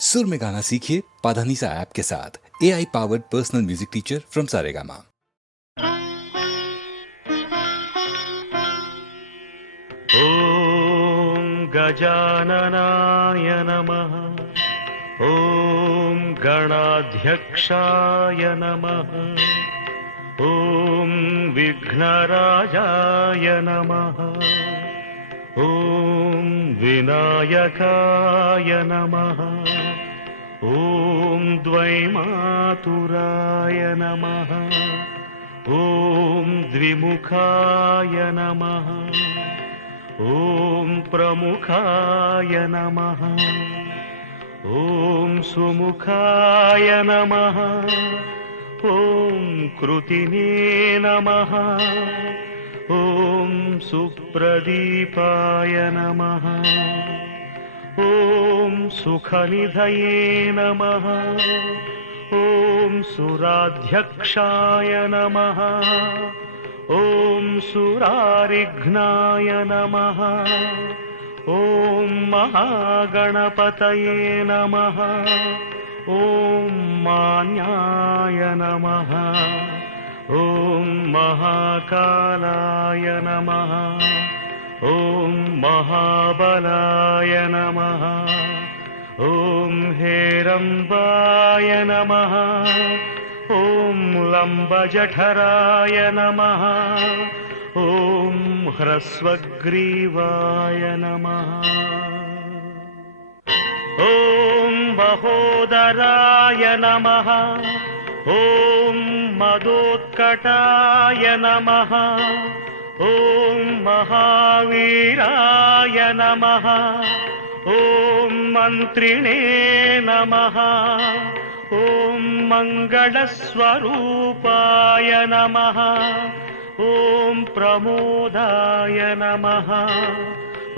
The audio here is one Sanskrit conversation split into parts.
सुर में गाना सीखिए पाधानीसा ऐप के साथ। AI powered personal music teacher from Saregama. ओम गजाननाय नमः। ओम गणाध्यक्षाय नमः। ओम विघ्नराजाय नमः। ओम विनायकाय नमः। ओम द्वैमातुराय नमः। ओम द्विमुखाय नमः। ओम प्रमुखाय नमः। ओम सुमुखाय नमः। ओम कृतिने नमः। ओम सुप्रदीपाय नमः। ओम सुखनिधये नमः। ओम सुराध्यक्षाय नमः। ओम सुरारिघ्नाय नमः। ओम महागणपतये नमः। ओम मान्याय नमः। ओम महाकालाय नमः। ओम महाबलाय नमः। ओम हेरम्बाय नमः। ओम लंबजठराय नमः। ओम ह्रस्वग्रीवाय नमः। ओम महोदराय नमः। ओम मदोत्कटाय नमः। ओम महावीराय नमः। ओम मंत्रिणे नमः। ओम मंगलस्वरूपाय नमः। ओम प्रमोदाय नमः।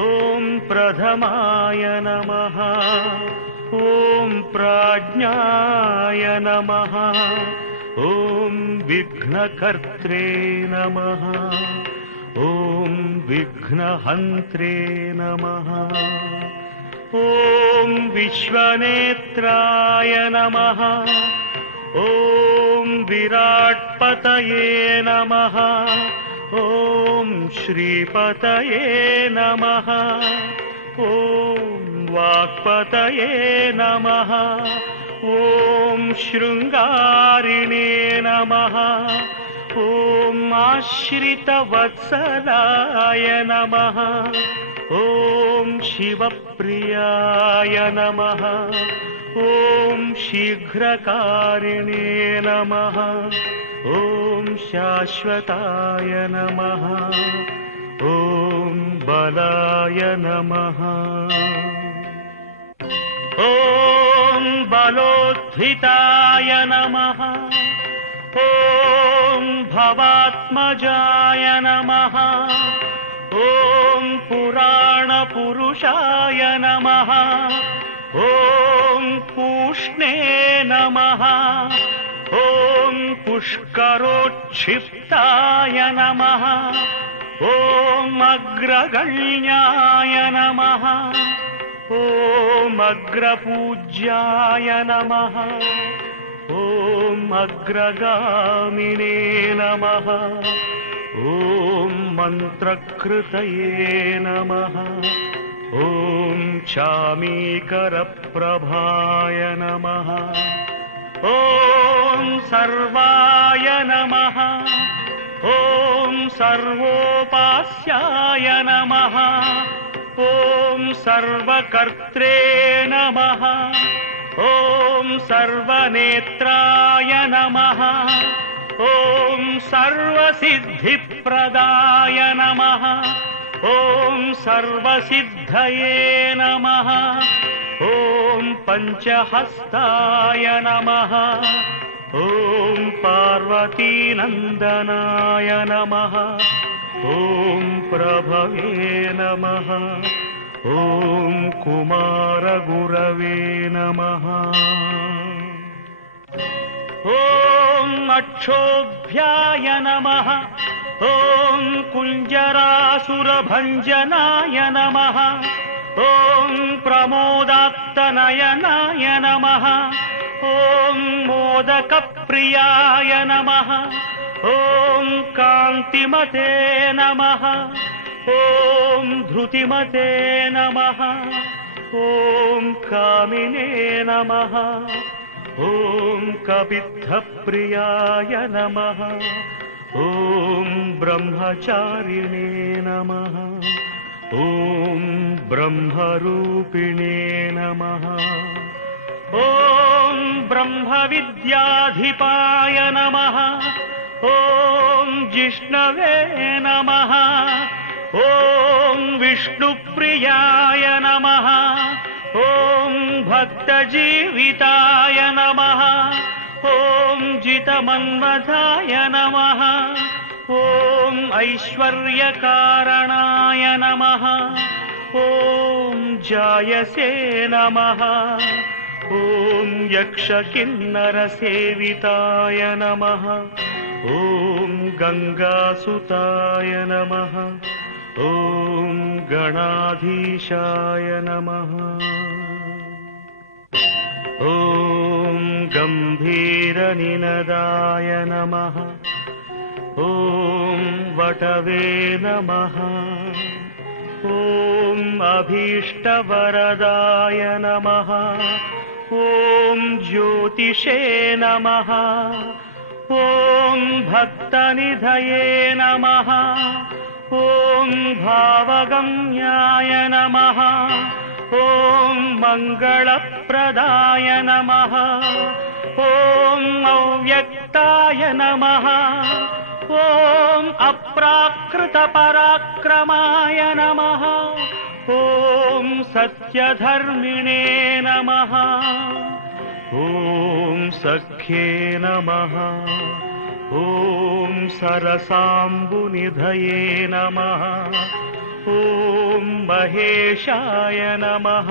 ओम प्रथमाय नमः। ओम प्राज्ञाय नमः। ओम विघ्नकर्त्रे नमः। ओम विघ्नहन्त्रे नमः। ओम विश्वनेत्राय नमः। ओम विराट्पतये नमः। ओम श्रीपतये नमः। ओम वाक्पतये नमः। ओम शृंगारिणे नमः। ओम आश्रितवत्सलाय नमः। ओम शिवप्रियाय नमः। ओम शीघ्रकारिणे नमः। ओम शाश्वताय नमः। ओम बलाय नमः। ओम बलोत्थिताय नमः। ओम भवात्मजाय नमः। ओम पुराणपुरुषाय नमः। ओम पूष्णे नमः। ओम पुष्करोच्छिप्ताय नमः। ओम अग्रगण्याय नमः। ओम अग्रपूज्याय नमः। ओम अग्रगामिने नमः। ओम मन्त्रकृतये नमः। ओम चामीकरप्रभाय नमः। ओम सर्वाय नमः। ओम सर्वोपास्याय नमः। ओम सर्वकर्त्रे नमः। ओम सर्वनेत्राय नमः। ओम सर्वसिद्धिप्रदाय नमः। ओम सर्वसिद्धये नमः। ओम पंचहस्ताय नमः। ओम पार्वतीनंदनाय नमः। ओम प्रभवे नमः। ओम कुमारगुरवे नमः। ओम अक्षोभ्याय नमः। ओम कुञ्जरासुरभञ्जनाय नमः। ॐ प्रमोदात्तनयनाय नमः ॐ मोदकप्रियाय नमः ॐ कान्तिमते नमः ॐ धृतिमते नमः ॐ कामिने नमः ॐ कपित्थप्रियाय नमः ॐ ब्रह्मचारिणे नमः ॐ ब्रह्मरूपिणे नमः ॐ ब्रह्मविद्याधिपाय नमः ॐ जिष्णवे नमः ॐ विष्णुप्रियाय नमः ॐ भक्तजीविताय नमः ॐ जितमन्मथाय नमः ॐ ऐश्वर्यकारणाय नमः ॐ जायसे नमः ॐ यक्षकिन्नरसेविताय नमः ॐ गङ्गासुताय नमः ॐ गणाधीशाय नमः ॐ गम्भीरनिनदाय नमः ॐ वटवे नमः ॐ अभीष्टवरदाय नमः ॐ ज्योतिषे नमः ॐ भक्तनिधये नमः ॐ भावगम्याय नमः ॐ मङ्गलप्रदाय नमः ॐ अव्यक्ताय नमः ॐ अप्राकृतपराक्रमाय नमः ॐ सत्यधर्मिणे नमः ॐ सख्ये नमः ॐ सरसाम्बुनिधये नमः ॐ महेशाय नमः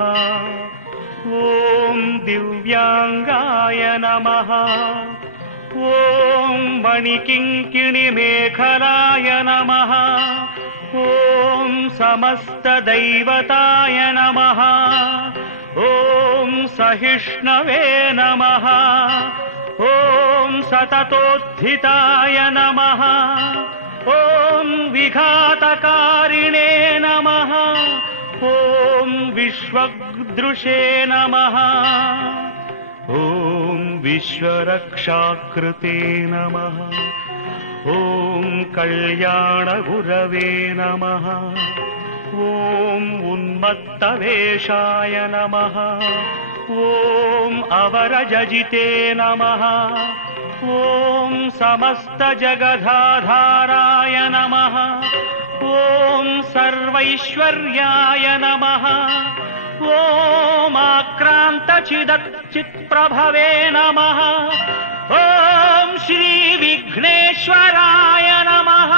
ॐ दिव्याङ्गाय नमः ॐ मणिकिङ्किणिमेखलाय नमः ॐ समस्तदैवताय नमः ॐ सहिष्णवे नमः ॐ सततोत्थिताय नमः ॐ विघातकारिणे नमः ॐ विश्वदृशे नमः ॐ विश्वरक्षाकृते नमः ॐ कल्याणगुरवे नमः ॐ उन्मत्तवेषाय नमः ॐ अवरजजिते नमः ॐ समस्तजगदाधाराय नमः ॐ सर्वैश्वर्याय नमः ॐ आक्रान्तचिदच्चित्प्रभवे नमः ॐ श्रीविघ्नेश्वराय नमः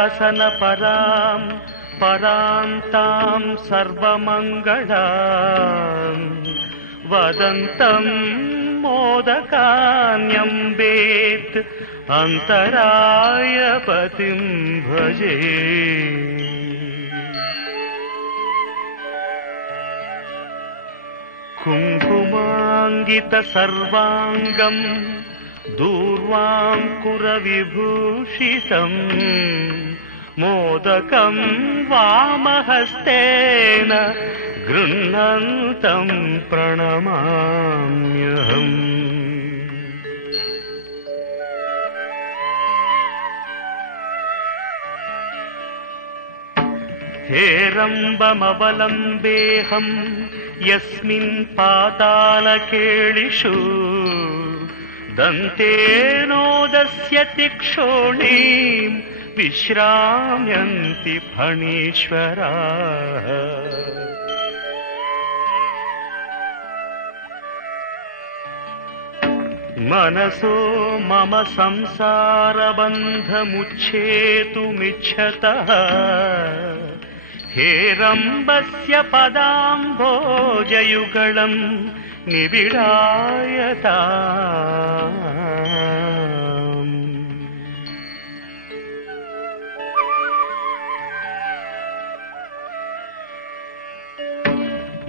मङ्गलाशासनपरां परान्तां सर्वमङ्गलां वदन्तं मोदकान्यम्बेत् अन्तरायपतिं भजे कुङ्कुमाङ्गितसर्वाङ्गम् दूर्वाङ्कुरविभूषितं मोदकं वामहस्तेन गृह्णन्तं प्रणमाम्यहम् हेरम्बमवलम्बेऽहं यस्मिन् पातालकेळिषु दन्तेनोदस्य तिक्षोणीं विश्राम्यन्ति फणीश्वराः। मनसो मम संसारबन्धमुच्छेतुमिच्छतः हेरम्बस्य पदाम्भोजयुगलं निबिडायताम्।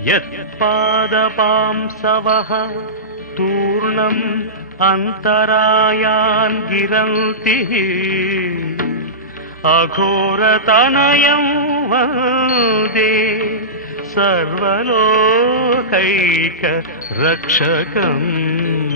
यत्पादपांसवः तूर्णम् अन्तरायान् गिरन्ति अघोरतनयं वन्दे सर्वलोकैकरक्षकम्।